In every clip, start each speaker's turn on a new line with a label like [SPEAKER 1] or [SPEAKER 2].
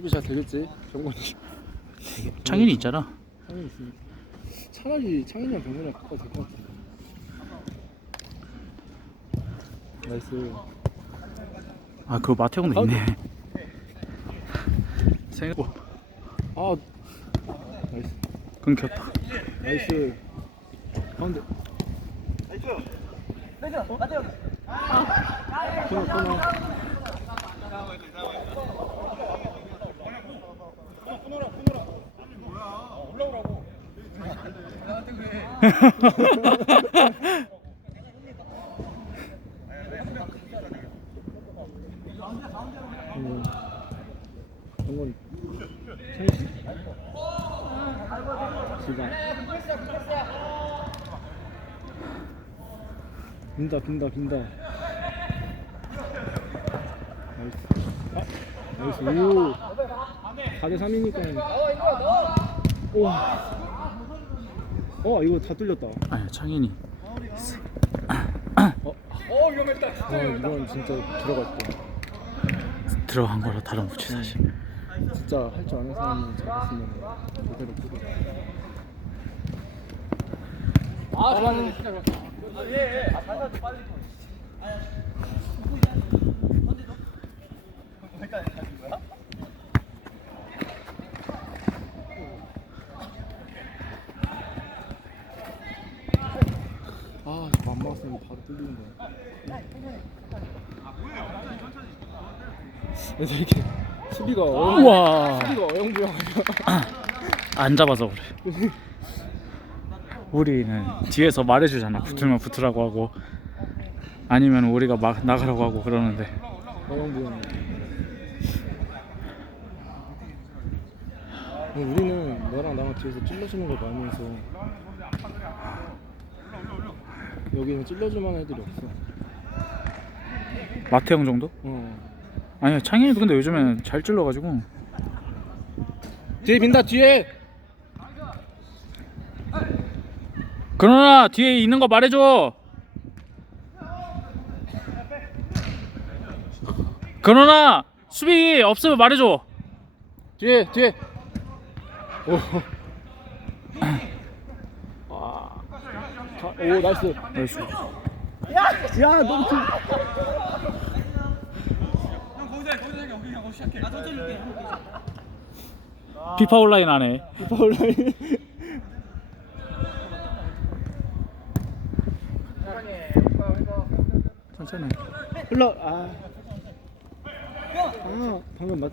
[SPEAKER 1] 수비 잘 되겠지? 정권이
[SPEAKER 2] 창현이 있잖아.
[SPEAKER 1] 창현이 있으니까. 차라리 창현이랑 병건이랑 바꿔도 될것 같은데. 나이스.
[SPEAKER 2] 아 그거 마태형도 있네. 생각
[SPEAKER 1] 아. 나이스.
[SPEAKER 2] 끊겼다.
[SPEAKER 1] 나이스. 가운데 음. 정건 창희 지방 빈다 빈다 빈다. 나이스. 아, 나이스. 오. 4대 3이니까 우와. 어 이거 다 뚫렸다.
[SPEAKER 2] 아니 창현이.
[SPEAKER 1] 어 위험했다. 아 이건 진짜 들어갔다.
[SPEAKER 2] 들어간 거라 다름없지 사실.
[SPEAKER 1] 진짜 할 줄 아는 사람이 잘했으면 제대로 뚫어. 아 잘하는 진짜 아, 저거 안 막았으면 바로 뚫리는 거야. 근데 이렇게 수비가 어영,
[SPEAKER 2] 우와
[SPEAKER 1] 수비가 어영부영.
[SPEAKER 2] 안 잡아서 그래. 우리는 뒤에서 말해주잖아. 붙으면 붙으라고 하고 아니면 우리가 막 나가라고 하고 그러는데
[SPEAKER 1] 어영부영. 우리는 너랑 나랑 뒤에서 찔러주는 걸 많이 해서 여기는 찔러줄만 한 애들이 없어.
[SPEAKER 2] 마태형 정도?
[SPEAKER 1] 어.
[SPEAKER 2] 아니 창현이도 근데 요즘엔 잘 찔러가지고
[SPEAKER 1] 뒤에 빈다 뒤에.
[SPEAKER 2] 그러나 뒤에 있는 거 말해줘. 그러나 수비 없으면 말해줘.
[SPEAKER 1] 뒤에 뒤에. 오. 오 나이스.
[SPEAKER 2] 나이스.
[SPEAKER 1] 야 너무 좀.
[SPEAKER 2] 피파 온라인 안에
[SPEAKER 1] 파울라인.
[SPEAKER 2] 천천히.
[SPEAKER 1] 흘러. 아. 아 방금 맞.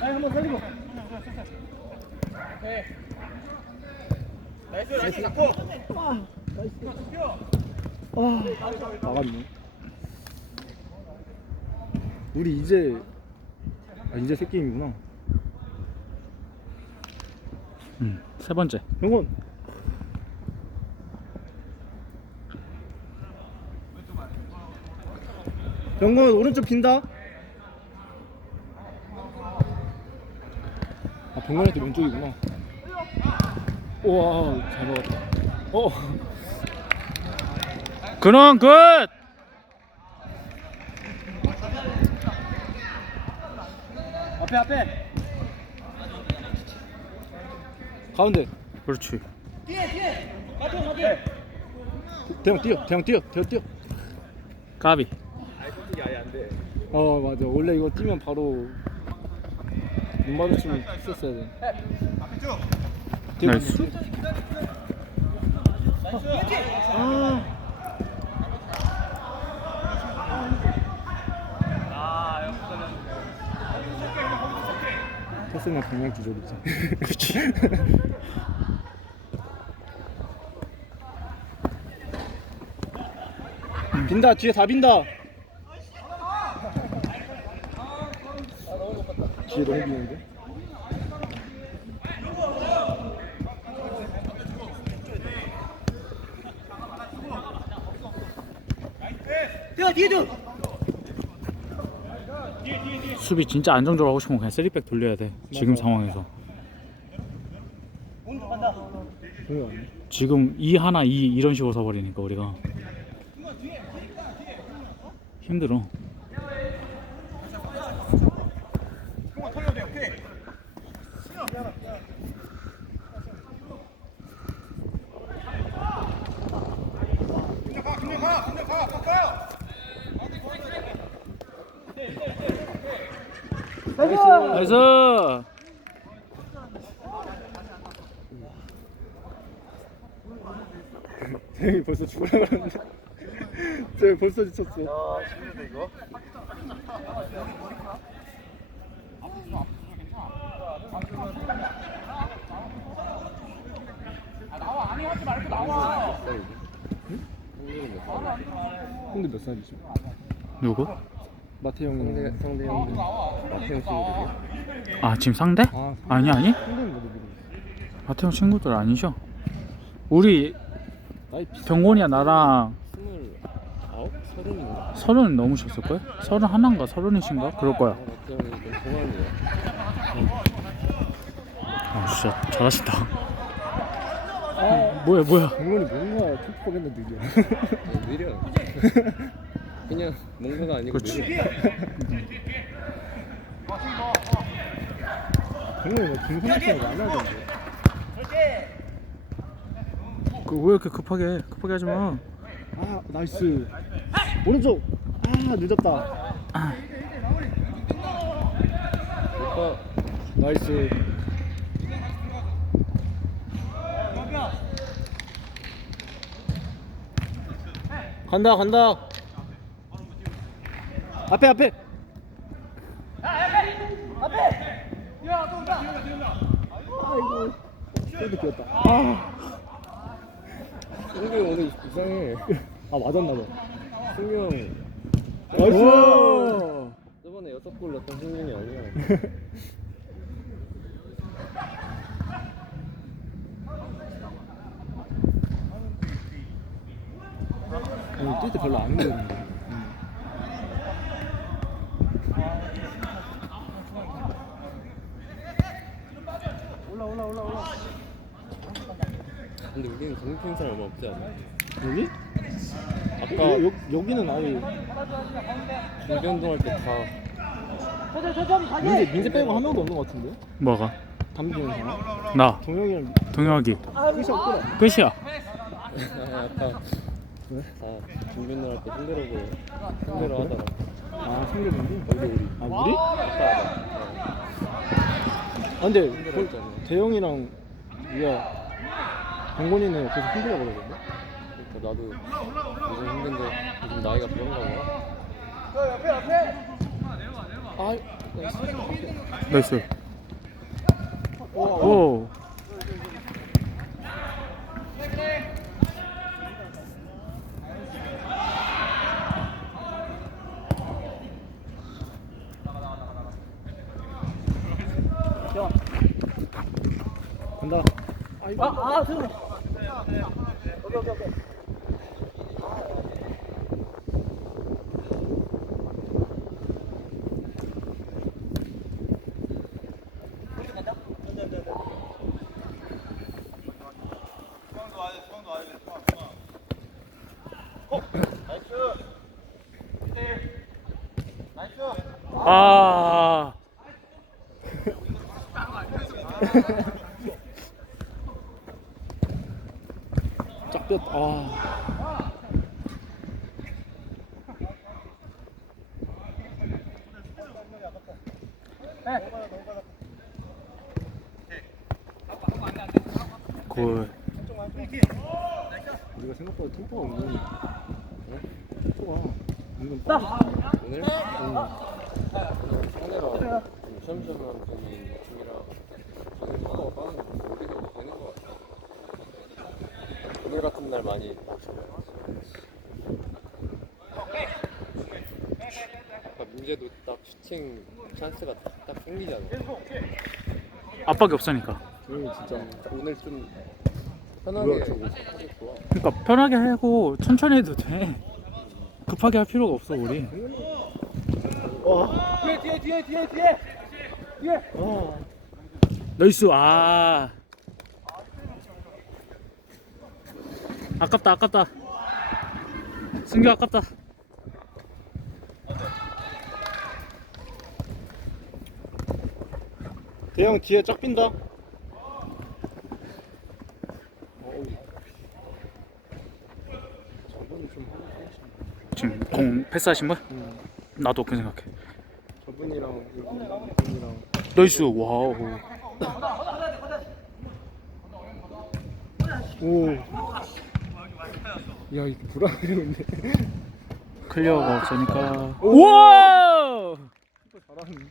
[SPEAKER 1] 좀 그랬는데. 아. 아, 나갔네. 우리 이제 아 이제 새 게임이구나.
[SPEAKER 2] 음, 세 번째.
[SPEAKER 1] 병원. 병원 오른쪽 빈다. 아 병원한테 왼쪽이구나. 우와 잘 먹었다. 어.
[SPEAKER 2] 근원 끝.
[SPEAKER 1] 앞에 앞에. 가운데.
[SPEAKER 2] 그렇지.
[SPEAKER 1] 대형 뛰어. 대형 뛰어. 대형 뛰어.
[SPEAKER 2] 까비.
[SPEAKER 1] 어 맞아. 원래 이거 뛰면 바로 눈 마주치면 했었어야 돼.
[SPEAKER 2] 나이스.
[SPEAKER 1] 아. 토스는 강약 주절이지.
[SPEAKER 2] 그렇지.
[SPEAKER 1] 빈다 뒤에 다 빈다. 뒤에 너무 비는데.
[SPEAKER 3] 뛰어 뒤에도
[SPEAKER 2] 수비 진짜 안정적으로 하고 싶으면 그냥 쓰리백 돌려야 돼 지금. 상황에서? 지금 2 하나 2 이런 식으로 서버리니까 우리가 힘들어 나이스
[SPEAKER 1] 대형이 벌써 죽으라 그러는데 쟤 벌써 지쳤어
[SPEAKER 3] 야, 힘든데 이거?
[SPEAKER 1] 근데 몇 살이죠?
[SPEAKER 2] 누구?
[SPEAKER 1] 마태 형은
[SPEAKER 3] 상대 형들 마태형 친구들이요?
[SPEAKER 2] 아 지금 상대?
[SPEAKER 1] 아
[SPEAKER 2] 아니 아니
[SPEAKER 1] 상대는 뭐 누구?
[SPEAKER 2] 마태형 친구들 아니셔 우리
[SPEAKER 1] 나이 비슷
[SPEAKER 2] 병곤이야 나랑
[SPEAKER 3] 스물아홉? 서른인가?
[SPEAKER 2] 서른 넘으셨을 걸? 서른 하나인가 서른이신가? 그럴 거야
[SPEAKER 3] 마태형이 좀 동안이에요
[SPEAKER 2] 아 진짜 잘하신다 뭐야 뭐야
[SPEAKER 1] 병원이 뭔가 템포가 맨날 느려
[SPEAKER 3] 네, 느려 그냥 뭔가가 아니고
[SPEAKER 2] 그렇지.
[SPEAKER 3] 느려
[SPEAKER 1] 병원이 막 중상처럼 안 하던데.
[SPEAKER 2] 그왜 이렇게 급하게 급하게 하지 마.
[SPEAKER 1] 아 나이스. 오른쪽. 아 늦었다.
[SPEAKER 3] 오빠.
[SPEAKER 1] 나이스. 간다 간다 앞에 앞에. 아이고 그래도 귀엽다 아,
[SPEAKER 3] 승규 형 오늘 이상해
[SPEAKER 1] 아 맞았나 봐.
[SPEAKER 3] 승규 형
[SPEAKER 1] 나이스!
[SPEAKER 3] 저번에 여섯 골 넣었던 승균이 아니야.
[SPEAKER 1] 뛸때 별로 안
[SPEAKER 3] 근데 정팀 사람 얼마 없지 않아?
[SPEAKER 1] 여기?
[SPEAKER 3] 아까
[SPEAKER 1] 여, 여, 여기는 아예
[SPEAKER 3] 중견동 할 때다
[SPEAKER 1] 민재, 민재 빼고 한 명도 없는 것 같은데?
[SPEAKER 2] 뭐가?
[SPEAKER 1] 담기는 사람?
[SPEAKER 2] 나
[SPEAKER 1] 동영이랑
[SPEAKER 2] 동혁이
[SPEAKER 1] 끝이 없더라
[SPEAKER 2] 끝이야
[SPEAKER 3] 아까
[SPEAKER 1] 왜?
[SPEAKER 3] 다 중견동 할 때 힘들어 보여 힘들어? 하더라
[SPEAKER 1] 아 상대분이?
[SPEAKER 3] 우리 우리
[SPEAKER 1] 아 우리?
[SPEAKER 3] 아까
[SPEAKER 1] 아 근데
[SPEAKER 3] 힘들어
[SPEAKER 1] 그,
[SPEAKER 3] 했잖아
[SPEAKER 1] 대영이랑 우리 가 병곤이는 계속 힘들어 그러던데?
[SPEAKER 3] 그러니까 나도 요즘 힘든데 요즘 나이가 그런가 봐. 아, 나이스.
[SPEAKER 2] 나이스 오
[SPEAKER 1] 간다 아, 아 들어
[SPEAKER 2] 아
[SPEAKER 1] 아
[SPEAKER 2] 굿.
[SPEAKER 1] 우리가 생각보다 템포가 없는 어? 템포가 은근
[SPEAKER 3] 오늘? 응. 상대가 좀 시험시험한 편인 팀이라 저는 속도가 빠른데 우리도 되는 것 같아. 오늘 같은 날 많이. 아까 민재도 딱 슈팅 찬스가 딱, 딱 생기잖아.
[SPEAKER 2] 압박이 없으니까
[SPEAKER 1] 대영이 진짜
[SPEAKER 3] 오늘 좀 편하게 좋아.
[SPEAKER 2] 그러니까 편하게 하고 천천히 해도 돼 급하게 할 필요가 없어 우리
[SPEAKER 1] 어 와.
[SPEAKER 3] 뒤에 뒤에 뒤에 뒤에 뒤에 뒤에
[SPEAKER 1] 와.
[SPEAKER 2] 나이스 아 아깝다 아깝다 승규 아깝다
[SPEAKER 1] 대형 뒤에 쫙 빈다.
[SPEAKER 2] 지금 공 패스하신 분?
[SPEAKER 1] 음,
[SPEAKER 2] 나도 그 생각해
[SPEAKER 1] 저분이랑 이분이랑
[SPEAKER 2] 나이스 와우
[SPEAKER 1] 오. 야, 이게 불안해운데.
[SPEAKER 2] 클리어가 없으니까. 우와!
[SPEAKER 1] 잘하는.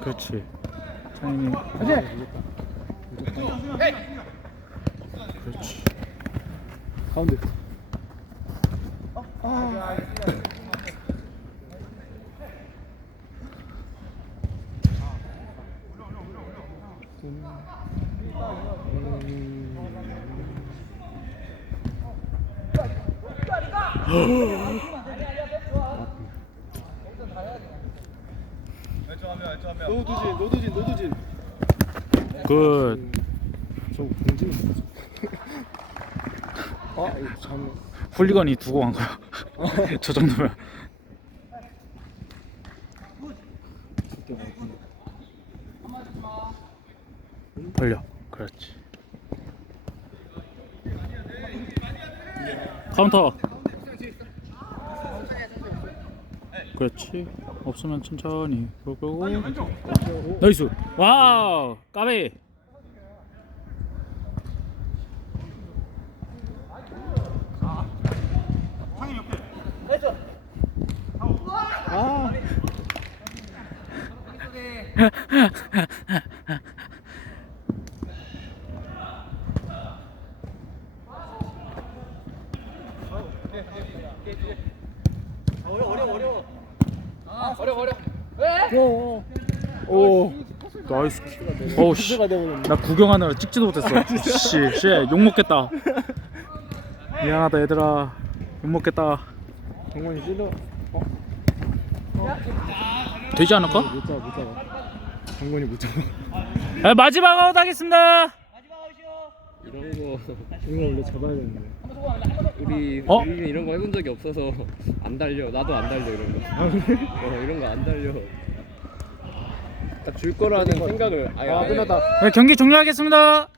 [SPEAKER 2] 그렇지 창인이 그렇지
[SPEAKER 1] 가운데. 노두진, 노두진, 노두진.
[SPEAKER 2] 굿
[SPEAKER 1] 저 공지 는 뭐지? 아.
[SPEAKER 2] 훌리건이 두고 간 거야. 저 정도면. 벌려. 그렇지. 카운터. 그렇지. 없으면 천천히. 그러고. 나이스. 와우. 까비
[SPEAKER 1] 아,
[SPEAKER 3] 어려 어려
[SPEAKER 1] 오, 오.
[SPEAKER 2] 나이스 어우 씨.
[SPEAKER 1] 가 되버렸네.
[SPEAKER 2] 나 구경하느라 찍지도 못했어 씨, 씨, 욕 먹겠다 미안하다 얘들아 욕 먹겠다
[SPEAKER 1] 정원이 찔러. 어?
[SPEAKER 2] 되지 않을까?
[SPEAKER 1] 못 잡아, 못 잡아. 정원이 못 잡아.
[SPEAKER 2] 네, 마지막 아웃 하겠습니다
[SPEAKER 3] 이런 거
[SPEAKER 1] 이거 원래 잡아야 되는데.
[SPEAKER 3] 우리
[SPEAKER 2] 어?
[SPEAKER 3] 우리는 이런 거 해본 적이 없어서 안 달려 나도 안 달려 이런 거
[SPEAKER 1] 아, 그래?
[SPEAKER 3] 어, 이런 거 안 달려 딱줄 거라는 생각을 아예
[SPEAKER 1] 아,
[SPEAKER 3] 안 해.
[SPEAKER 1] 끝났다.
[SPEAKER 2] 네, 경기 종료하겠습니다